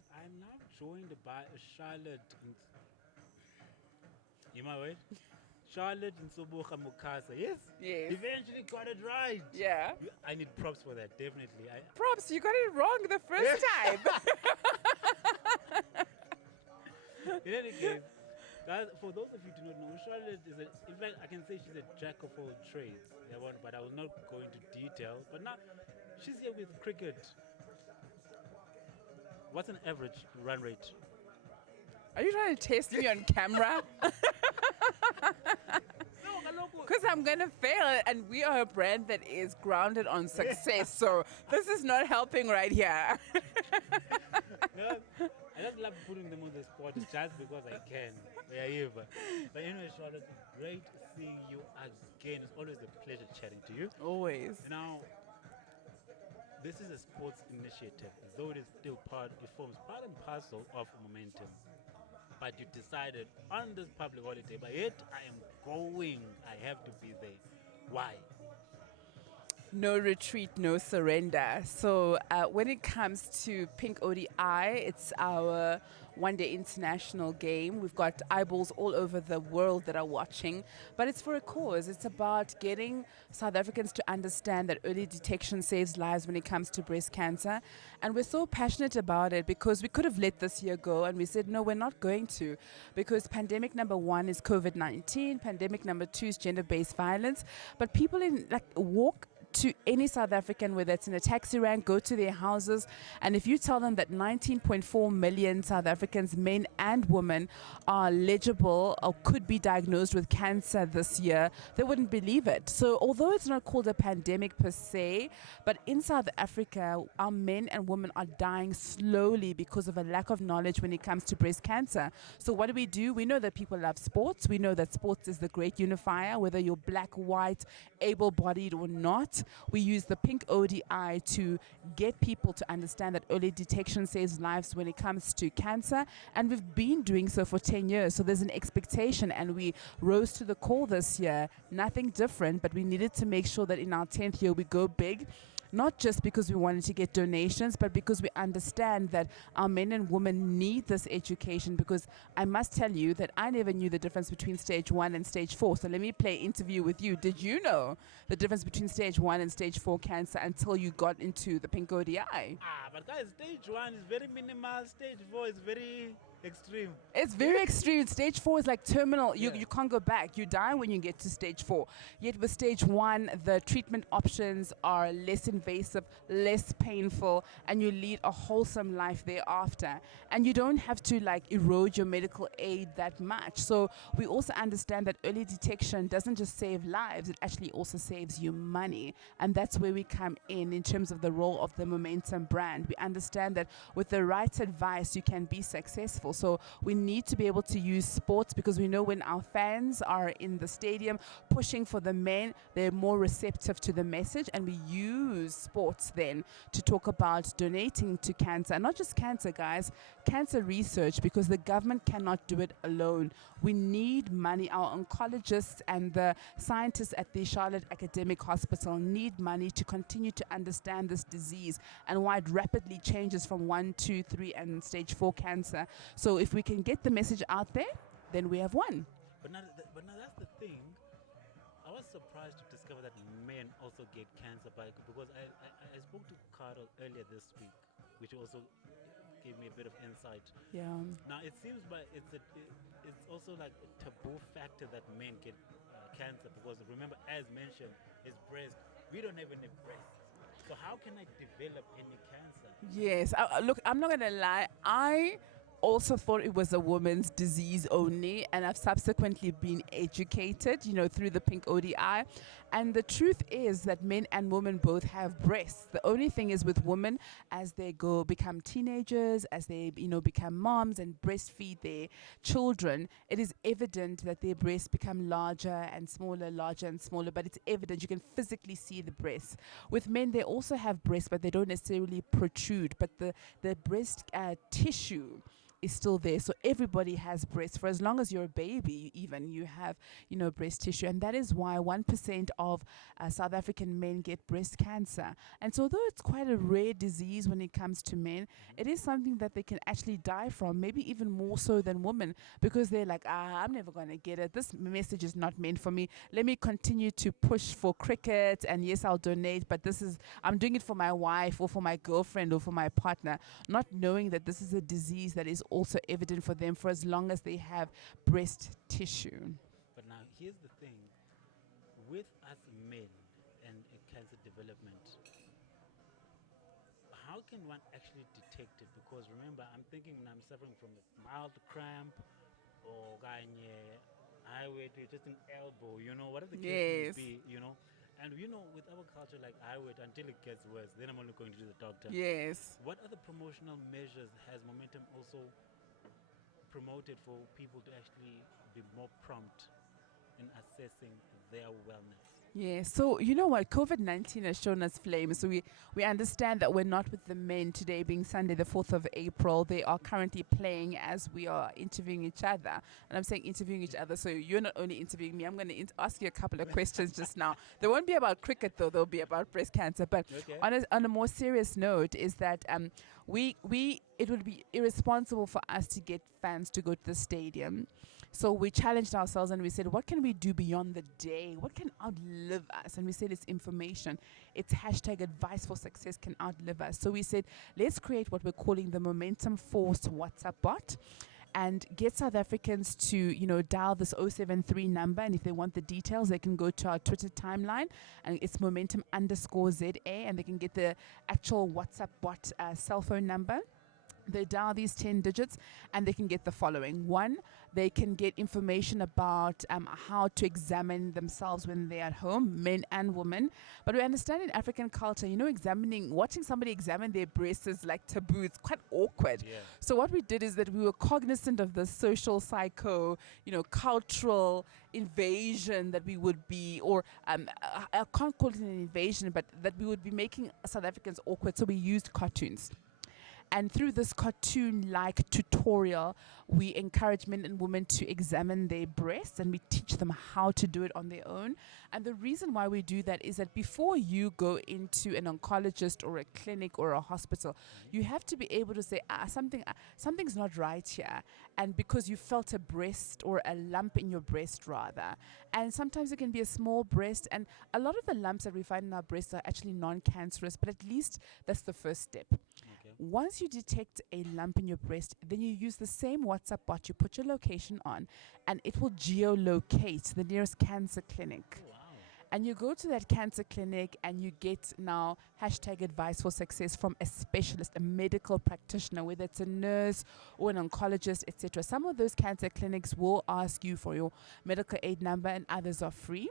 guys, I'm now joined by Charlotte. You my word? Charlotte and Soboka Mukasa. Yes, Yes. eventually got it right. Yeah. I need props for that, definitely. Props, you got it wrong the first time. In any case, guys, for those of you who do not know, Charlotte is in fact, I can say she's a jack of all trades. Yeah, but I will not go into detail. But now, she's here with cricket. What's an average run rate? Are you trying to test me on camera? No, Kaloku. Because I'm going to fail, and we are a brand that is grounded on success. So this is not helping right here. Yeah, I just love putting them on the spot just because I can. Yeah, yeah, but anyway, Charlotte, great seeing you again. It's always a pleasure chatting to you. Always. Now, this is a sports initiative, though it forms part and parcel of Momentum. But you decided on this public holiday, but yet I am going. I have to be there. Why? No retreat, no surrender. So when it comes to Pink ODI, it's our one-day international game. We've got eyeballs all over the world that are watching, but it's for a cause. It's about getting South Africans to understand that early detection saves lives when it comes to breast cancer. And we're so passionate about it because we could have let this year go, and we said, no, we're not going to, because pandemic number one is COVID-19, pandemic number two is gender-based violence, but people in walk to any South African, whether it's in a taxi rank, go to their houses, and if you tell them that 19.4 million South Africans, men and women, are legible or could be diagnosed with cancer this year, they wouldn't believe it. So although it's not called a pandemic per se, but in South Africa, our men and women are dying slowly because of a lack of knowledge when it comes to breast cancer. So what do? We know that people love sports. We know that sports is the great unifier, whether you're black, white, able-bodied or not. We use the Pink ODI to get people to understand that early detection saves lives when it comes to cancer, and we've been doing so for 10 years. So there's an expectation, and we rose to the call this year. Nothing different, but we needed to make sure that in our 10th year we go big. Not just because we wanted to get donations, but because we understand that our men and women need this education. Because I must tell you that I never knew the difference between stage 1 and stage 4. So let me play interview with you. Did you know the difference between stage 1 and stage 4 cancer until you got into the Pink ODI? But guys, stage one is very minimal, stage four is very extreme. It's very extreme. Stage 4 is like terminal. Yeah. You can't go back. You die when you get to stage 4. Yet with stage 1, the treatment options are less invasive, less painful, and you lead a wholesome life thereafter. And you don't have to erode your medical aid that much. So we also understand that early detection doesn't just save lives, it actually also saves you money. And that's where we come in terms of the role of the Momentum brand. We understand that with the right advice, you can be successful. So we need to be able to use sports, because we know when our fans are in the stadium pushing for the men, they're more receptive to the message, and we use sports then to talk about donating to cancer. And not just cancer, guys, cancer research, because the government cannot do it alone. We need money. Our oncologists and the scientists at the Charlotte Academic Hospital need money to continue to understand this disease and why it rapidly changes from 1, 2, 3 and stage 4 cancer. So if we can get the message out there, then we have won. But now that's the thing. I was surprised to discover that men also get cancer because I spoke to Carol earlier this week, which also gave me a bit of insight. Yeah. Now it seems, but it's also like a taboo factor that men get cancer, because remember, as mentioned, is breast. We don't have any breasts, so how can I develop any cancer? Yes. Look, I'm not going to lie. I also thought it was a woman's disease only, and I've subsequently been educated, through the Pink ODI. And the truth is that men and women both have breasts. The only thing is with women, as they become teenagers, as they become moms and breastfeed their children, it is evident that their breasts become larger and smaller, but it's evident. You can physically see the breasts. With men, they also have breasts, but they don't necessarily protrude, but the breast tissue is still there. So everybody has breasts. For as long as you're a baby, even you have, breast tissue. And that is why 1% of South African men get breast cancer. And so, though it's quite a rare disease when it comes to men, it is something that they can actually die from, maybe even more so than women, because they're like, I'm never going to get it. This message is not meant for me. Let me continue to push for cricket. And yes, I'll donate, but I'm doing it for my wife or for my girlfriend or for my partner, not knowing that this is a disease that is also evident for them for as long as they have breast tissue. But now, here's the thing. With us men and cancer development, how can one actually detect it? Because remember, I'm thinking when I'm suffering from a mild cramp or highway to just an elbow, whatever the case may be, And with our culture like I wait until it gets worse, then I'm only going to the doctor. Yes. What other promotional measures has Momentum also promoted for people to actually be more prompt in assessing their wellness? Yeah, so you know what? COVID-19 has shown us flames. So we understand that we're not with the men today, being Sunday, the 4th of April. They are currently playing as we are interviewing each other. And I'm saying interviewing each other, so you're not only interviewing me. I'm going to ask you a couple of questions just now. They won't be about cricket, though. They'll be about breast cancer. But on a more serious note is that it would be irresponsible for us to get fans to go to the stadium. So we challenged ourselves and we said, what can we do beyond the day? What can outlive us? And we said it's information. It's hashtag advice for success can outlive us. So we said, let's create what we're calling the Momentum Force WhatsApp bot and get South Africans to, dial this 073 number. And if they want the details, they can go to our Twitter timeline and it's momentum_ZA and they can get the actual WhatsApp bot cell phone number. They dial these 10 digits and they can get the following. One, they can get information about how to examine themselves when they're at home, men and women. But we understand in African culture, watching somebody examine their breasts is like taboo. It's quite awkward. Yeah. So what we did is that we were cognizant of the social, cultural invasion that we would be, or I can't call it an invasion, but that we would be making South Africans awkward. So we used cartoons. And through this cartoon-like tutorial, we encourage men and women to examine their breasts and we teach them how to do it on their own. And the reason why we do that is that before you go into an oncologist or a clinic or a hospital, you have to be able to say, something's not right here. And because you felt a breast or a lump in your breast rather. And sometimes it can be a small breast. And a lot of the lumps that we find in our breasts are actually non-cancerous, but at least that's the first step. Once you detect a lump in your breast, then you use the same WhatsApp bot. You put your location on, and it will geolocate the nearest cancer clinic. Wow. And you go to that cancer clinic, and you get now hashtag advice for success from a specialist, a medical practitioner, whether it's a nurse or an oncologist, etc. Some of those cancer clinics will ask you for your medical aid number, and others are free.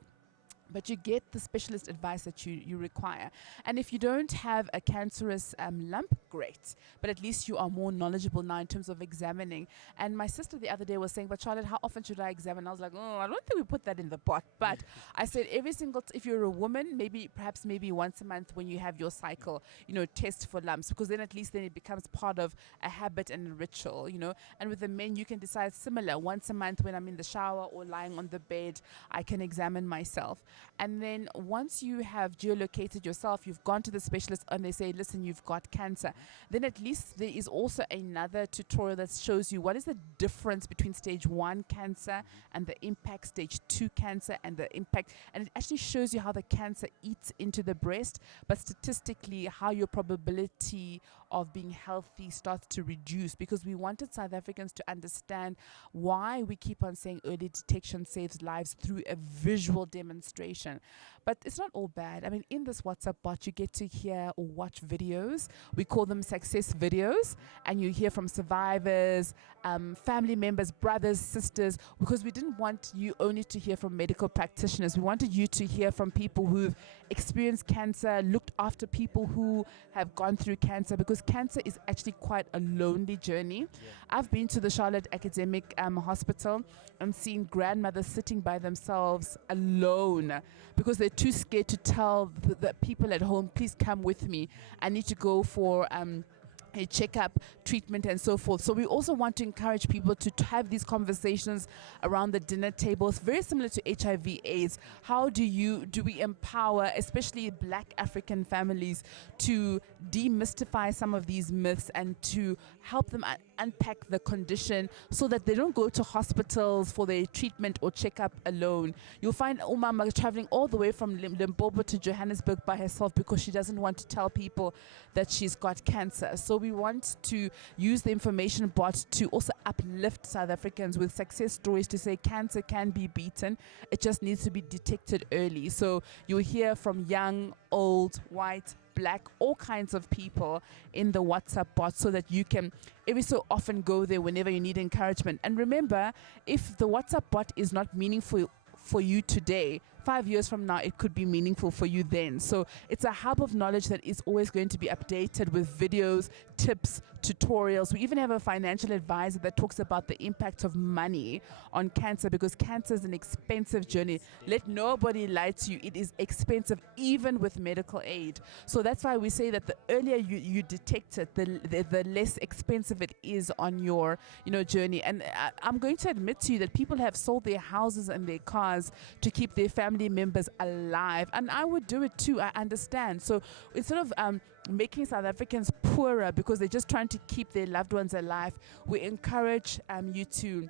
But you get the specialist advice that you require. And if you don't have a cancerous lump, great. But at least you are more knowledgeable now in terms of examining. And my sister the other day was saying, but Charlotte, how often should I examine? I was like, I don't think we put that in the bot. But I said if you're a woman, perhaps once a month when you have your cycle, test for lumps. Because then at least it becomes part of a habit and a ritual, And with the men, you can decide similar. Once a month when I'm in the shower or lying on the bed, I can examine myself. And then once you have geolocated yourself, you've gone to the specialist and they say, listen, you've got cancer. Then at least there is also another tutorial that shows you what is the difference between stage 1 cancer and the impact stage 2 cancer and the impact. And it actually shows you how the cancer eats into the breast, but statistically how your probability of being healthy starts to reduce, because we wanted South Africans to understand why we keep on saying early detection saves lives through a visual demonstration. But it's not all bad. I mean, in this WhatsApp bot, you get to hear or watch videos. We call them success videos. And you hear from survivors, family members, brothers, sisters, because we didn't want you only to hear from medical practitioners. We wanted you to hear from people who've experienced cancer, looked after people who have gone through cancer, because cancer is actually quite a lonely journey. Yeah. I've been to the Charlotte Academic Hospital and seen grandmothers sitting by themselves alone because they're too scared to tell the people at home, please come with me. I need to go for a checkup, treatment, and so forth. So we also want to encourage people to have these conversations around the dinner table. It's very similar to HIV/AIDS. How do we empower, especially Black African families, to demystify some of these myths and to help them unpack the condition so that they don't go to hospitals for their treatment or checkup alone. You'll find Umama traveling all the way from Limpopo to Johannesburg by herself because she doesn't want to tell people that she's got cancer. So we want to use the information bot to also uplift South Africans with success stories to say cancer can be beaten. It just needs to be detected early. So you'll hear from young, old, white, Black, all kinds of people in the WhatsApp bot so that you can every so often go there whenever you need encouragement. And remember, if the WhatsApp bot is not meaningful for you today, 5 years from now, it could be meaningful for you then. So it's a hub of knowledge that is always going to be updated with videos, tips, tutorials. We even have a financial advisor that talks about the impact of money on cancer, because cancer is an expensive journey. Let nobody lie to you. It is expensive, even with medical aid. So that's why we say that the earlier you detect it, the less expensive it is on your journey. And I'm going to admit to you that people have sold their houses and their cars to keep their family members alive, and I would do it too. I understand. So instead of making South Africans poorer because they're just trying to keep their loved ones alive, we encourage you to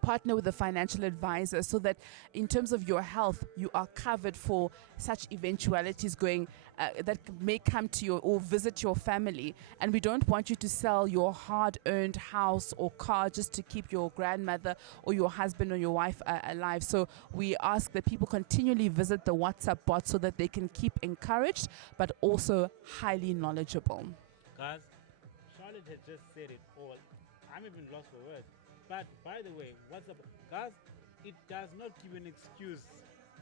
partner with a financial advisor so that in terms of your health, you are covered for such eventualities that may come to you or visit your family. And we don't want you to sell your hard-earned house or car just to keep your grandmother or your husband or your wife alive. So we ask that people continually visit the WhatsApp bot so that they can keep encouraged but also highly knowledgeable. Guys, Charlotte has just said it all. I'm even lost for words. But by the way, WhatsApp, guys, it does not give you an excuse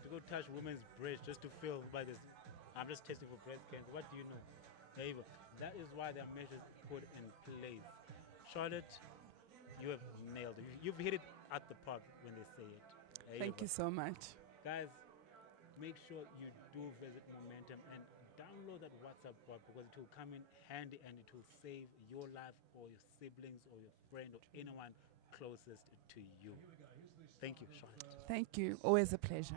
to go touch women's breast just to feel by this. I'm just testing for breast cancer. What do you know? There you go. That is why there are measures put in place. Charlotte, you have nailed it. You've hit it at the park when they say it. Thank you so much. Guys, make sure you do visit Momentum and download that WhatsApp bot, because it will come in handy and it will save your life or your siblings or your friend or anyone closest to you. Thank you, Charlotte. Thank you. Always a pleasure.